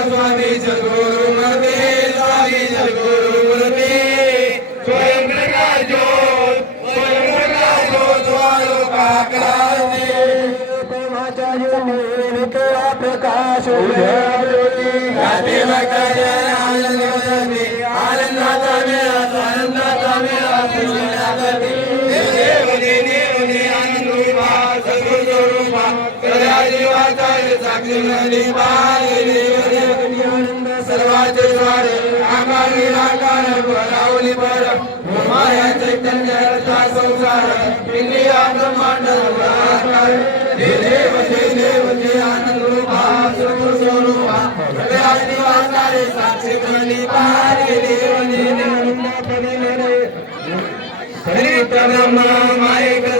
स्वामी सद्गुरु मूर्ती स्वामी सद्गुरु मूर्ती स्वयं प्रकाशो स्वयं प्रकाशो काकरायते प्रेमाच्या युनीन केला प्रकाश. गाते भक्ताचे आनंद वदती, आनंदाचा मेळा, आनंदाचा मेळा, कृष्णागती. देव देव दे देव दे आनंद रूपा, सद्गुरु स्वरूपा, सदा जीवाचा साक्षी सर्वाचे द्वारे आकार निराकार बोलावली बर माया चैतन्य रचा संसार इंद्रिया ब्रह्मांड आकार हे देव हे देव हे आनंद रूपा सद्गुरु स्वरूपा सगळ्या निवासारे साक्षी म्हणली पार गेले देव हे देव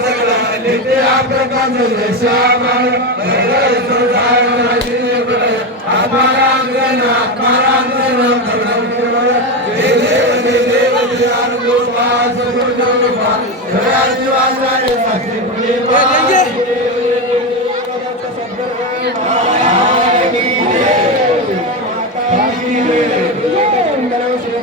सगळा नित्य प्रकाश श्यामळ भरभर रूपा